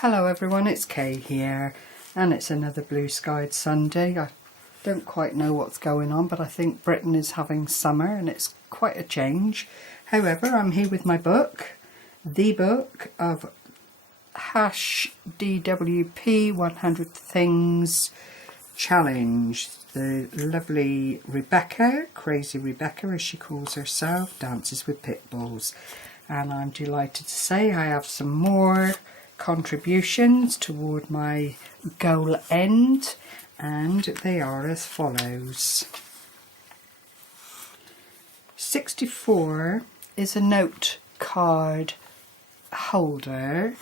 Hello everyone, it's Kay here, and it's another blue skied Sunday. I don't quite know what's going on, but I think Britain is having summer and it's quite a change. However, I'm here with my book, the book of DWP 100 Things Challenge. The lovely Rebecca, Crazy Rebecca as she calls herself, dances with pit bulls. And I'm delighted to say I have some more contributions toward my goal end, and they are as follows. 64 is a note card holder,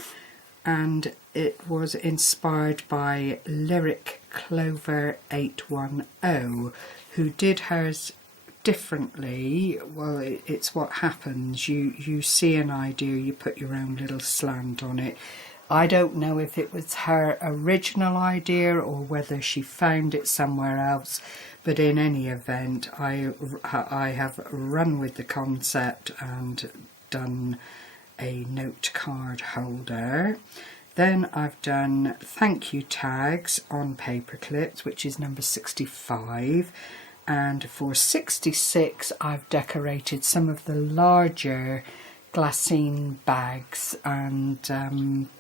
and it was inspired by Lyric Clover 810, who did hers differently. Well, it's what happens. You see an idea, you put your own little slant on it. I don't know if it was her original idea or whether she found it somewhere else, but in any event, I have run with the concept and done a note card holder. Then I've done thank you tags on paper clips, which is number 65. And for 66, I've decorated some of the larger glassine bags, and I'm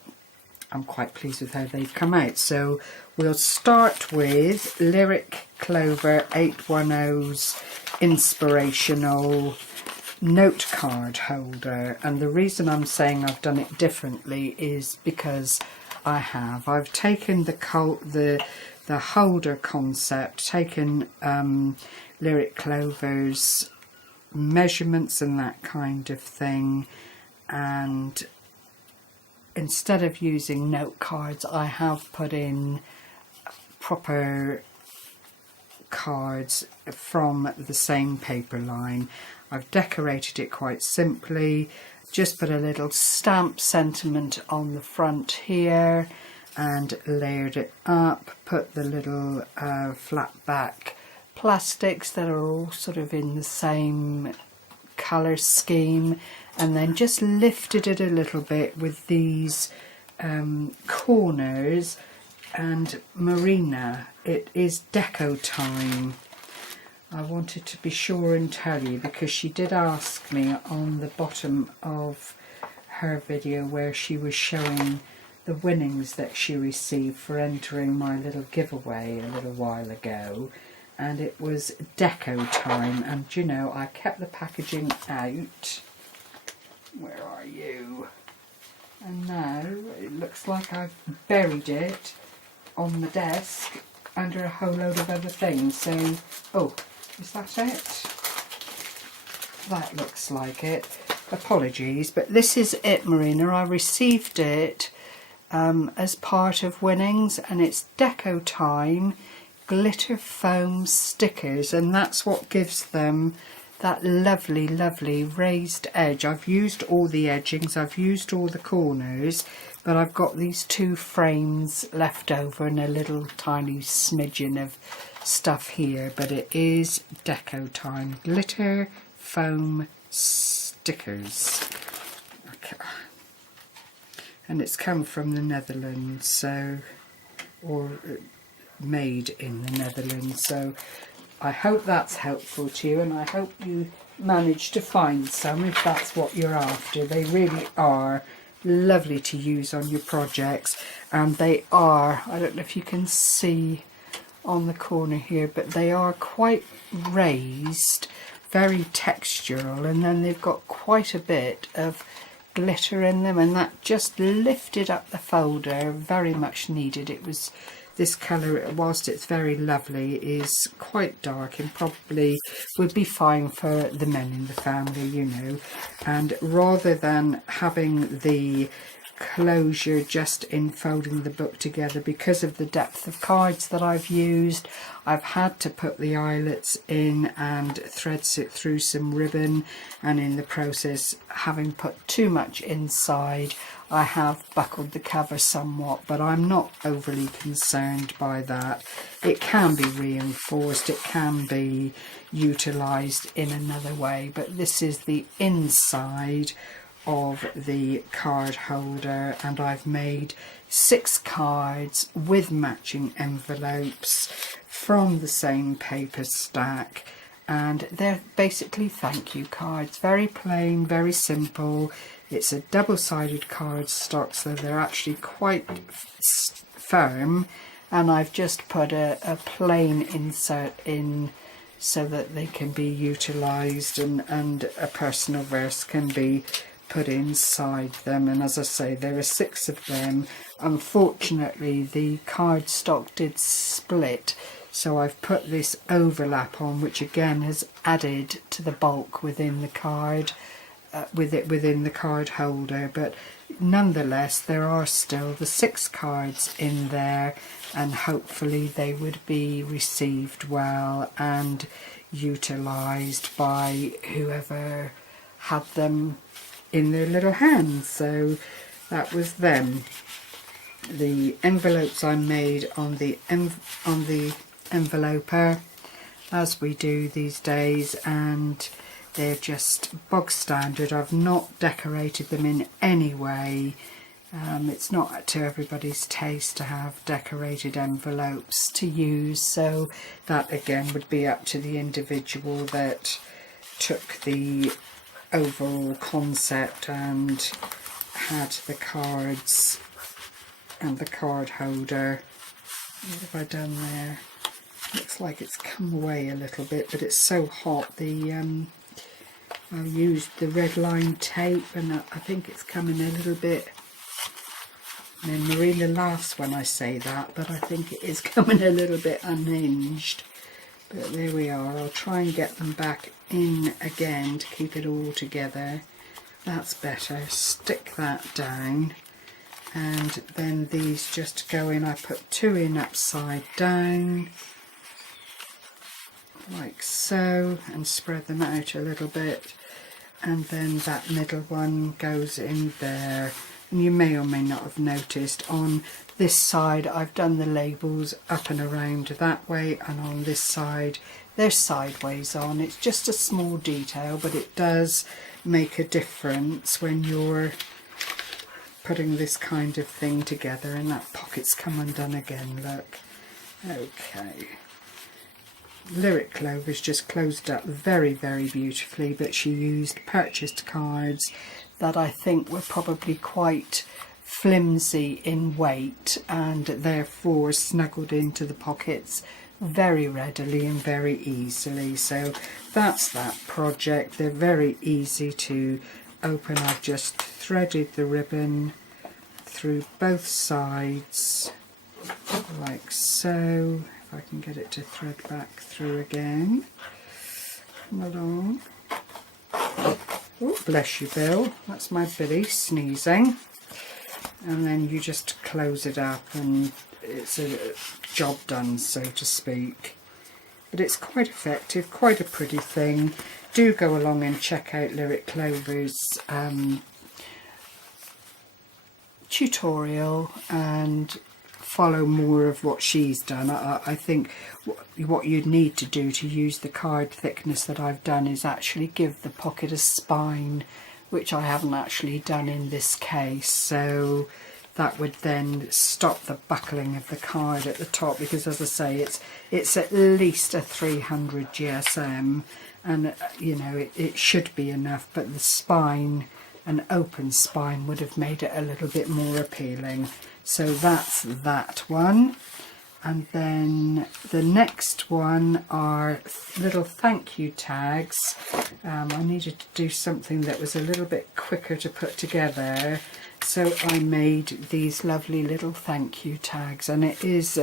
quite pleased with how they've come out. So we'll start with Lyric Clover 810's inspirational note card holder. And the reason I'm saying I've done it differently is because I've taken the holder concept, taken Lyric Clover's measurements and that kind of thing, and instead of using note cards, I have put in proper cards from the same paper line. I've decorated it quite simply, just put a little stamp sentiment on the front here and layered it up, put the little flat back plastics that are all sort of in the same colour scheme, and then just lifted it a little bit with these corners. And Marina, it is deco time. I wanted to be sure and tell you because she did ask me on the bottom of her video where she was showing the winnings that she received for entering my little giveaway a little while ago, and it was deco time. And you know, I kept the packaging out. Where are you? And now it looks like I've buried it on the desk under a whole load of other things. So, oh, is that it? That looks like it. Apologies, but this is it, Marina. I received it as part of winnings, and it's deco time glitter foam stickers, and that's what gives them that lovely raised edge. I've used all the edgings, I've used all the corners, but I've got these two frames left over and a little tiny smidgen of stuff here. But it is deco time glitter foam stickers. Okay. And it's come from the Netherlands, so, or made in the Netherlands, so I hope that's helpful to you, and I hope you manage to find some if that's what you're after. They really are lovely to use on your projects, and they are, I don't know if you can see on the corner here, but they are quite raised, very textural, and then they've got quite a bit of glitter in them, and that just lifted up the folder. Very much needed. It was this colour, whilst it's very lovely, is quite dark and probably would be fine for the men in the family, you know. And rather than having the closure just in folding the book together, because of the depth of cards that I've used, I've had to put the eyelets in and threads it through some ribbon, and in the process, having put too much inside, I have buckled the cover somewhat, but I'm not overly concerned by that. It can be reinforced, it can be utilised in another way, but this is the inside of the card holder, and I've made 6 cards with matching envelopes from the same paper stack, and they're basically thank you cards. Very plain, very simple. It's a double-sided card stock, so they're actually quite firm, and I've just put a plain insert in so that they can be utilised, and a personal verse can be put inside them. And as I say, there are 6 of them. Unfortunately, the cardstock did split, so I've put this overlap on, which again has added to the bulk within the card, within the card holder. But nonetheless, there are still the 6 cards in there, and hopefully they would be received well and utilised by whoever had them in their little hands. So that was them. The envelopes I made on the enveloper, as we do these days, and they're just bog standard. I've not decorated them in any way. It's not to everybody's taste to have decorated envelopes to use, so that again would be up to the individual that took the overall concept and had the cards and the card holder. What have I done there? Looks like it's come away a little bit, but it's so hot. I used the red line tape, and I think it's coming a little bit. And then Marina laughs when I say that, but I think it is coming a little bit unhinged. But there we are. I'll try and get them back in again to keep it all together. That's better. Stick that down. And then these just go in. I put 2 in upside down, like so, and spread them out a little bit. And then that middle one goes in there. And you may or may not have noticed, on this side I've done the labels up and around that way, and on this side they're sideways on. It's just a small detail, but it does make a difference when you're putting this kind of thing together. And that pocket's come undone again, look. Okay. Lyric Clover's just closed up very, very beautifully, but she used purchased cards that I think were probably quite flimsy in weight, and therefore snuggled into the pockets very readily and very easily. So that's that project. They're very easy to open. I've just threaded the ribbon through both sides like so. If I can get it to thread back through again. Come along. Oh, bless you, Bill. That's my Billy sneezing. And then you just close it up and it's a job done, so to speak. But it's quite effective, quite a pretty thing. Do go along and check out Lyric Clover's tutorial and follow more of what she's done. I think what you'd need to do to use the card thickness that I've done is actually give the pocket a spine, which I haven't actually done in this case. So that would then stop the buckling of the card at the top, because as I say, it's at least a 300 GSM, and you know it should be enough, but the spine, an open spine, would have made it a little bit more appealing. So that's that one. And then the next one are little thank you tags. I needed to do something that was a little bit quicker to put together, so I made these lovely little thank you tags, and it is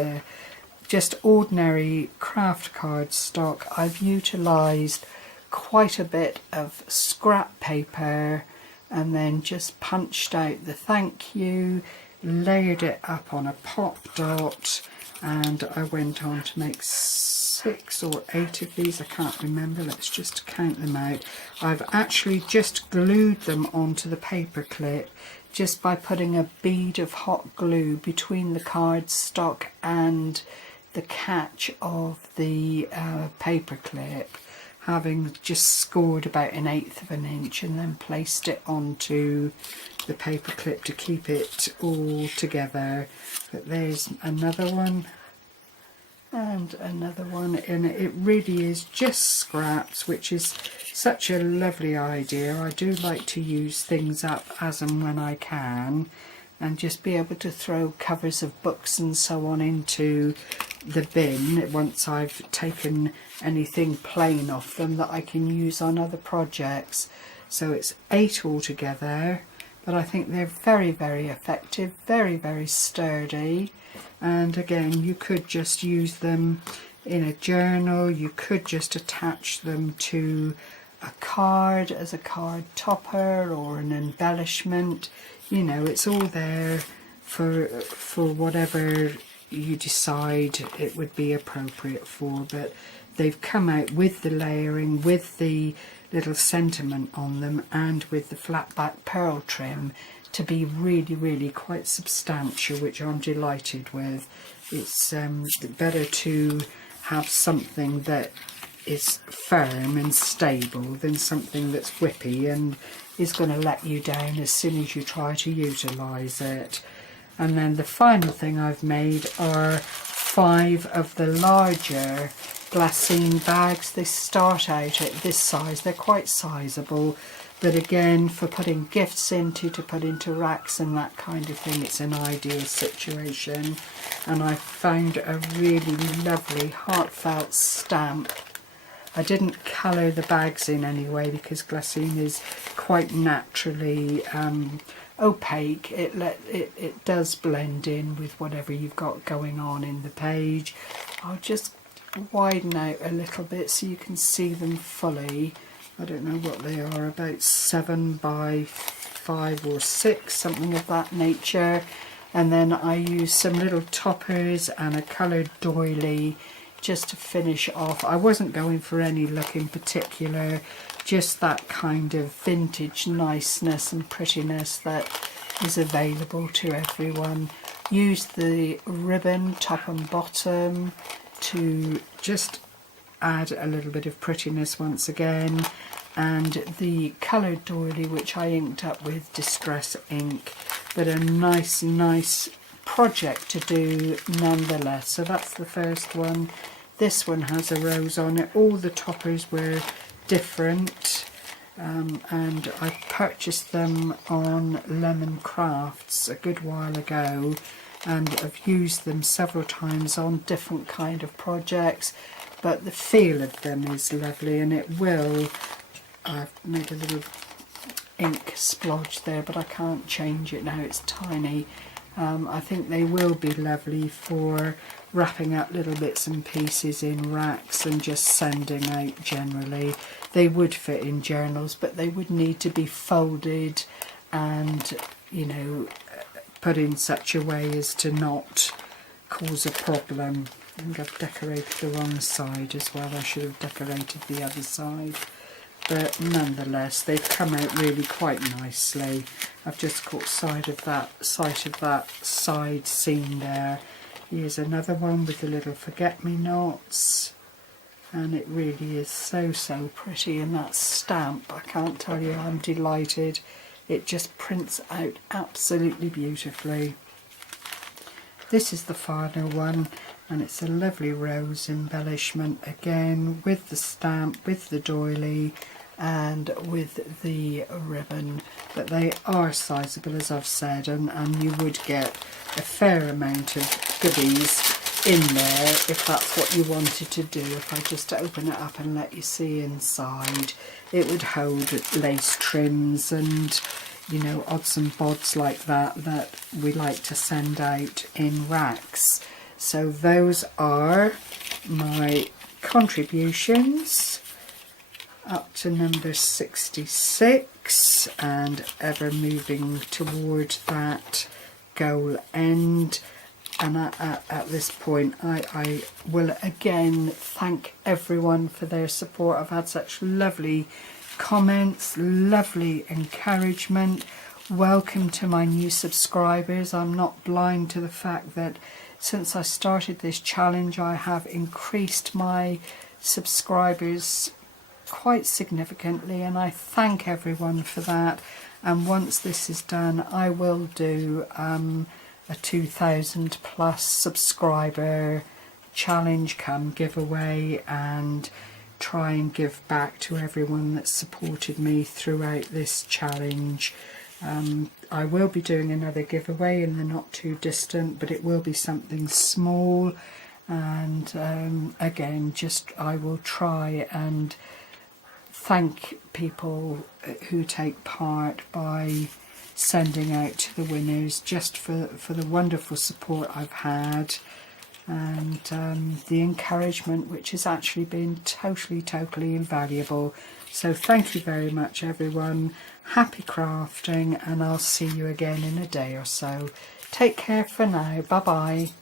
just ordinary craft card stock. I've utilised quite a bit of scrap paper and then just punched out the thank you, layered it up on a pop dot, and I went on to make 6 or 8 of these. I can't remember. Let's just count them out. I've actually just glued them onto the paper clip just by putting a bead of hot glue between the cardstock and the catch of the paper clip. having just scored about 1/8 of an inch and then placed it onto the paper clip to keep it all together. But there's another one and another one, and it really is just scraps, which is such a lovely idea. I do like to use things up as and when I can, and just be able to throw covers of books and so on into the bin once I've taken anything plain off them that I can use on other projects. So it's 8 altogether, but I think they're very, very effective, very, very sturdy. And again, you could just use them in a journal, you could just attach them to a card as a card topper or an embellishment. You know, it's all there for whatever you decide it would be appropriate for. But they've come out with the layering, with the little sentiment on them, and with the flat back pearl trim to be really, really quite substantial, which I'm delighted with. It's better to have something that is firm and stable than something that's whippy and is going to let you down as soon as you try to utilise it. And then the final thing I've made are 5 of the larger glassine bags. They start out at this size, they're quite sizable, but again, for putting gifts into, to put into racks and that kind of thing, it's an ideal situation. And I found a really lovely heartfelt stamp. I didn't colour the bags in anyway because glassine is quite naturally opaque. It does blend in with whatever you've got going on in the page. I'll just widen out a little bit so you can see them fully. I don't know what they are, about 7 by 5 or 6, something of that nature. And then I use some little toppers and a coloured doily just to finish off. I wasn't going for any look in particular, just that kind of vintage niceness and prettiness that is available to everyone. Use the ribbon top and bottom to just add a little bit of prettiness once again, and the coloured doily which I inked up with Distress ink, but a nice project to do nonetheless. So that's the first one. This one has a rose on it. All the toppers were different, and I purchased them on Lemon Crafts a good while ago, and I've used them several times on different kind of projects. But the feel of them is lovely, and it will, I've made a little ink splodge there, but I can't change it now, it's tiny. I think they will be lovely for wrapping up little bits and pieces in racks and just sending out generally. They would fit in journals, but they would need to be folded and, you know, put in such a way as to not cause a problem. I think I've decorated the wrong side as well. I should have decorated the other side. But nonetheless, they've come out really quite nicely. I've just caught sight of that side seam there. Here's another one with the little forget-me-nots. And it really is so pretty. And that stamp, I can't tell you, I'm delighted. It just prints out absolutely beautifully. This is the final one, and it's a lovely rose embellishment again, with the stamp, with the doily and with the ribbon. But they are sizable, as I've said, and you would get a fair amount of goodies in there if that's what you wanted to do. If I just open it up and let you see inside, it would hold lace trims and, you know, odds and bods like that we like to send out in racks. So those are my contributions up to number 66, and ever moving toward that goal end. And at this point I will again thank everyone for their support. I've had such lovely comments, lovely encouragement. Welcome to my new subscribers. I'm not blind to the fact that since I started this challenge I have increased my subscribers quite significantly, and I thank everyone for that. And once this is done, I will do a 2,000 plus subscriber challenge come giveaway and try and give back to everyone that supported me throughout this challenge. I will be doing another giveaway in the not too distant, but it will be something small, and again, just I will try and thank people who take part by sending out to the winners, just for the wonderful support I've had, and the encouragement, which has actually been totally invaluable. So thank you very much, everyone. Happy crafting, and I'll see you again in a day or so. Take care for now. Bye bye.